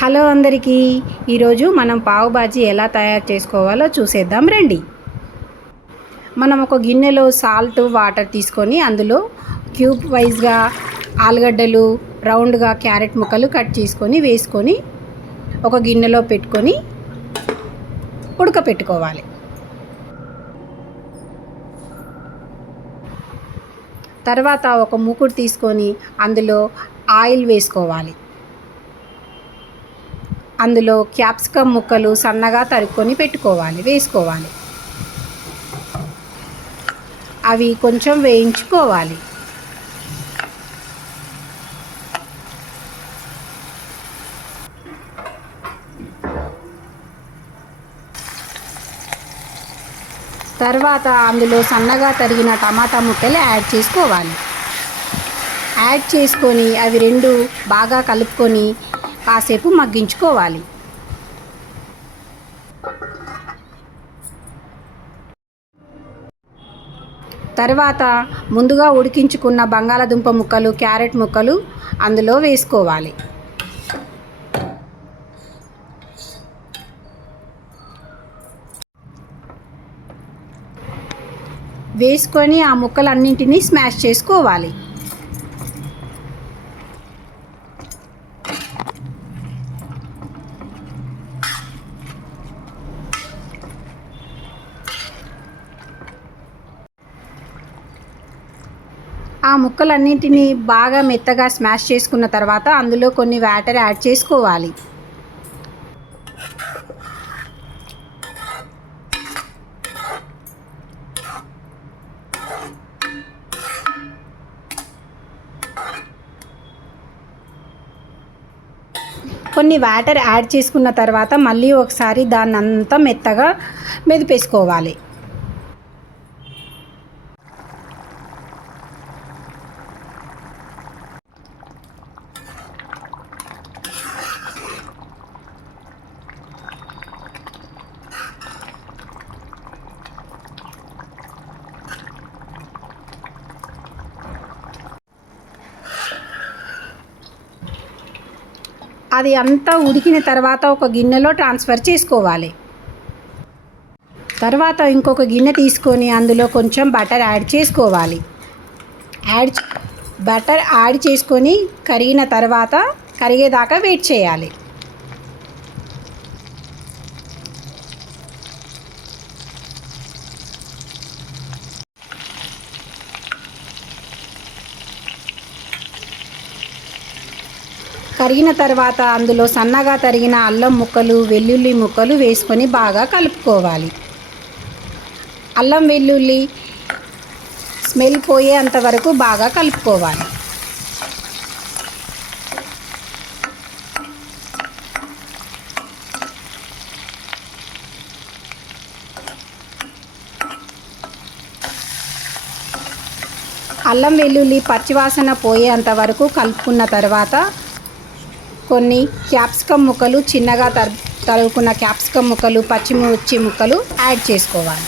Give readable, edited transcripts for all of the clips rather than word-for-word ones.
Hello అందరికీ, ఈరోజు మనం పావు బాజీ ఎలా తయారు చేసుకోవాలో చూసేద్దాం రండి. మనం ఒక గిన్నెలో సాల్ట్ వాటర్ తీసుకొని అందులో క్యూబ్ వైజ్గా ఆలుగడ్డలు, రౌండ్గా క్యారెట్ ముక్కలు కట్ చేసుకొని వేసుకొని ఒక గిన్నెలో పెట్టుకొని ఉడకపెట్టుకోవాలి. తర్వాత ఒక మూకుడు తీసుకొని అందులో ఆయిల్ వేసుకోవాలి. అందులో క్యాప్సికమ్ ముక్కలు సన్నగా తరుక్కొని వేసుకోవాలి. అవి కొంచెం వేయించుకోవాలి. తర్వాత అందులో సన్నగా తరిగిన టమాటా ముక్కలు యాడ్ చేసుకొని అవి రెండు బాగా కలుపుకొని కాసేపు మగ్గించుకోవాలి. తర్వాత ముందుగా ఉడికించుకున్న బంగాళాదుంప ముక్కలు, క్యారెట్ ముక్కలు అందులో వేసుకోవాలి. వేసుకొని ఆ ముక్కలన్నింటినీ స్మాష్ చేసుకోవాలి. ఆ ముక్కలన్నింటినీ బాగా మెత్తగా స్మాష్ చేసుకున్న తర్వాత అందులో కొన్ని వాటర్ యాడ్ చేసుకోవాలి. కొన్ని వాటర్ యాడ్ చేసుకున్న తర్వాత మళ్ళీ ఒకసారి దాన్ని అంతా మెత్తగా మెదిపేసుకోవాలి. అది అంతా ఉడికిన తర్వాత ఒక గిన్నెలో ట్రాన్స్ఫర్ చేసుకోవాలి. తర్వాత ఇంకొక గిన్నె తీసుకొని అందులో కొంచెం బటర్ యాడ్ చేసుకోవాలి. బటర్ యాడ్ చేసుకొని కరిగిన తర్వాత కరిగేదాకా వెయిట్ చేయాలి. కరిగిన తర్వాత అందులో సన్నగా తరిగిన అల్లం ముక్కలు, వెల్లుల్లి ముక్కలు వేసుకొని బాగా కలుపుకోవాలి. అల్లం వెల్లుల్లి స్మెల్ పోయేంత వరకు బాగా కలుపుకోవాలి. అల్లం వెల్లుల్లి పచ్చివాసన పోయేంత వరకు కలుపుకున్న తర్వాత కొన్ని క్యాప్సికమ్ ముక్కలు, చిన్నగా తరుగుకున్న క్యాప్సికమ్ ముక్కలు, పచ్చిమిర్చి ముక్కలు యాడ్ చేసుకోవాలి.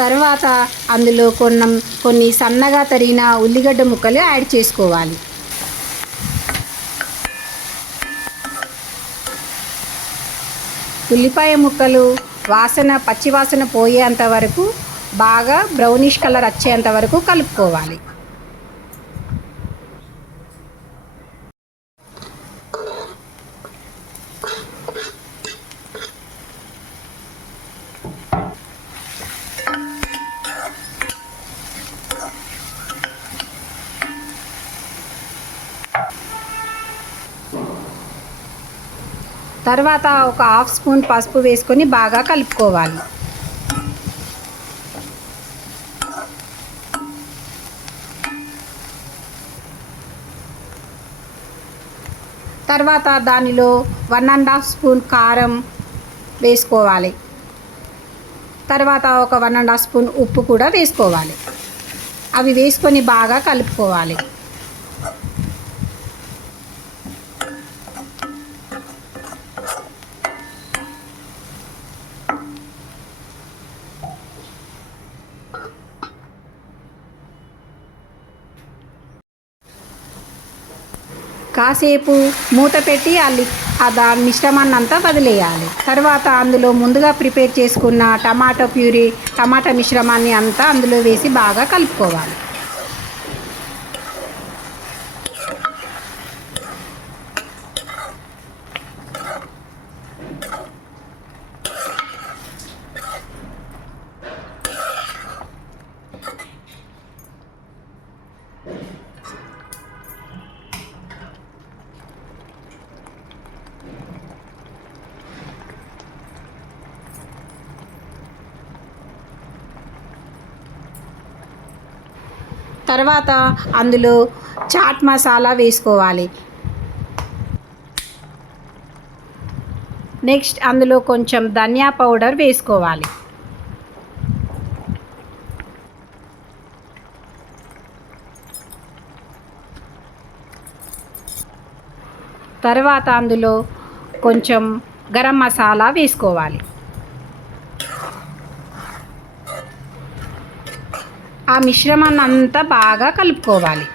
తర్వాత అందులో కొన్ని సన్నగా తరిగిన ఉల్లిగడ్డ ముక్కలు యాడ్ చేసుకోవాలి. ఉల్లిపాయ ముక్కలు పచ్చివాసన పోయేంత వరకు బాగా బ్రౌనిష్ కలర్ వచ్చేంత వరకు కలుపుకోవాలి. తర్వాత ఒక హాఫ్ స్పూన్ పసుపు వేసుకొని బాగా కలుపుకోవాలి. తర్వాత దానిలో 1½ స్పూన్ కారం వేసుకోవాలి. తర్వాత ఒక 1½ స్పూన్ ఉప్పు కూడా వేసుకోవాలి. అవి వేసుకొని బాగా కలుపుకోవాలి. కాసేపు మూత పెట్టి దాని మిశ్రమాన్ని అంతా వదిలేయాలి. తర్వాత అందులో ముందుగా ప్రిపేర్ చేసుకున్న టమాటా మిశ్రమాన్ని అంతా అందులో వేసి బాగా కలుపుకోవాలి. తర్వాత అందులో చాట్ మసాలా వేసుకోవాలి. నెక్స్ట్ అందులో కొంచెం ధనియా పౌడర్ వేసుకోవాలి. తర్వాత అందులో కొంచెం గరం మసాలా వేసుకోవాలి. ఆ మిశ్రమాన్ని అంతా బాగా కలుపుకోవాలి.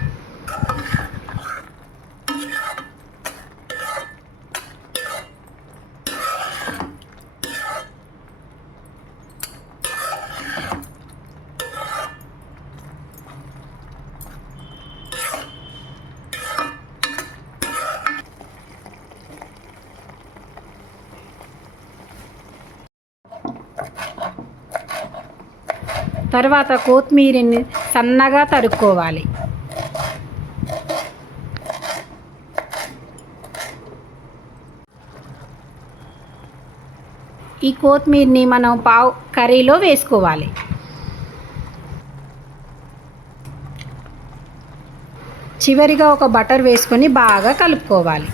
తర్వాత కొత్తిమీరని సన్నగా తరుక్కోవాలి. ఈ కొత్తిమీరని మనం కర్రీలో వేసుకోవాలి. చివరిగా ఒక బటర్ వేసుకొని బాగా కలుపుకోవాలి.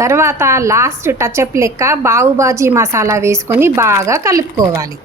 తర్వాత లాస్ట్ టచ్అప్ లెక్క పావుబాజీ మసాలా వేసుకొని బాగా కలుపుకోవాలి.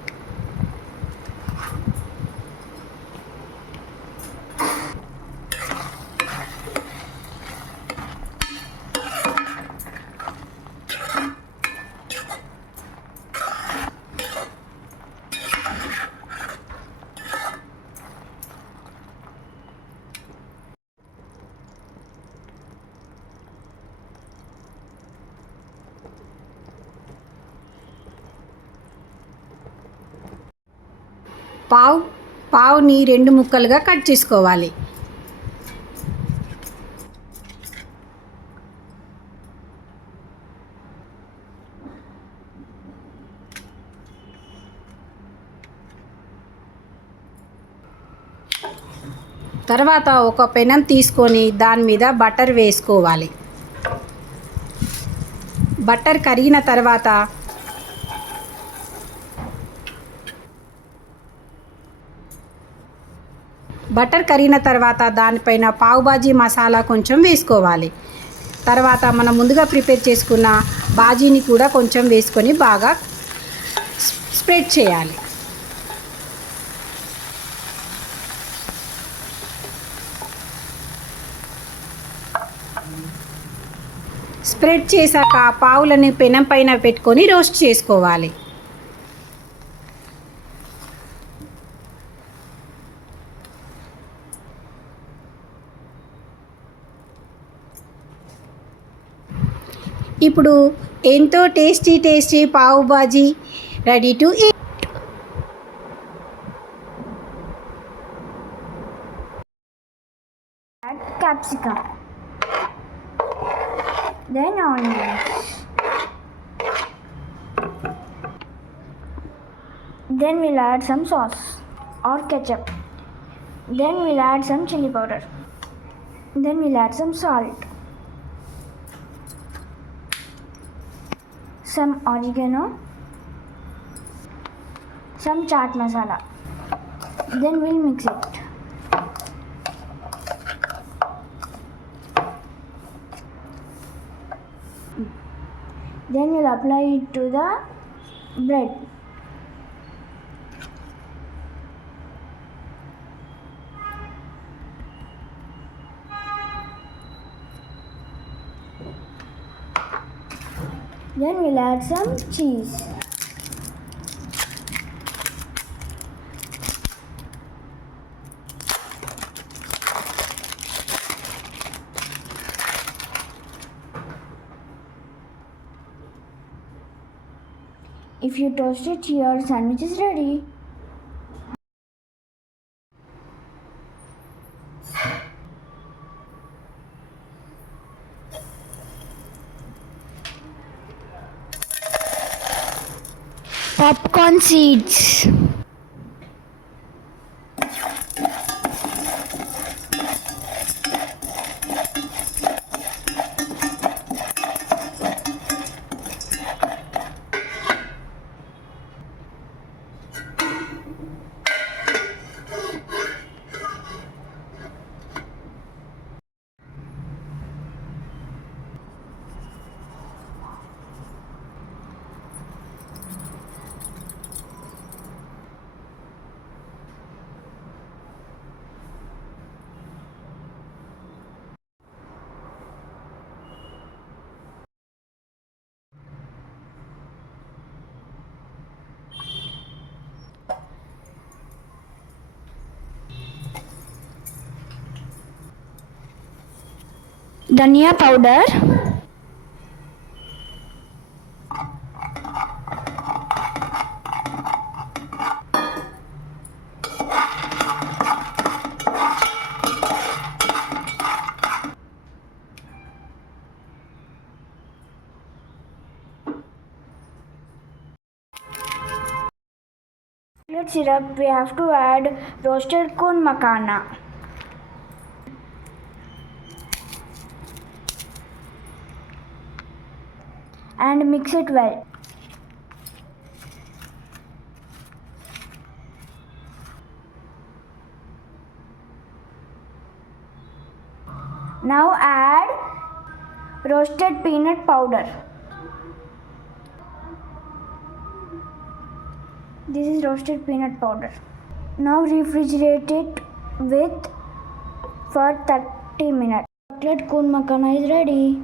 పావుని 2 ముక్కలుగా కట్ చేసుకోవాలి. తర్వాత ఒక పెనం తీసుకొని దాని మీద బటర్ వేసుకోవాలి. బటర్ కరిగిన తర్వాత దానిపైన పావుబాజీ మసాలా కొంచెం వేసుకోవాలి. తర్వాత మనం ముందుగా ప్రిపేర్ చేసుకున్న బాజీని కూడా కొంచెం వేసుకొని బాగా స్ప్రెడ్ చేయాలి. స్ప్రెడ్ చేశాక పావులని పెనం పైన పెట్టుకొని రోస్ట్ చేసుకోవాలి. ఇప్పుడు ఎంతో tasty pav bhaji ready to eat. Add capsicum, then onions, then we'll add some sauce or ketchup, then we'll add some chili powder, then we'll add some salt, some oregano, some chaat masala. Then we'll mix it. Then we'll apply it to the bread. Then we'll add some cheese. If you toast it, your sandwich is ready. Popcorn seeds. Dhania powder. Chocolate syrup, we have to add roasted corn makhana. And mix it well. Now add roasted peanut powder. This is roasted peanut powder. Now refrigerate it for 30 minutes. Chocolate corn makhana is ready.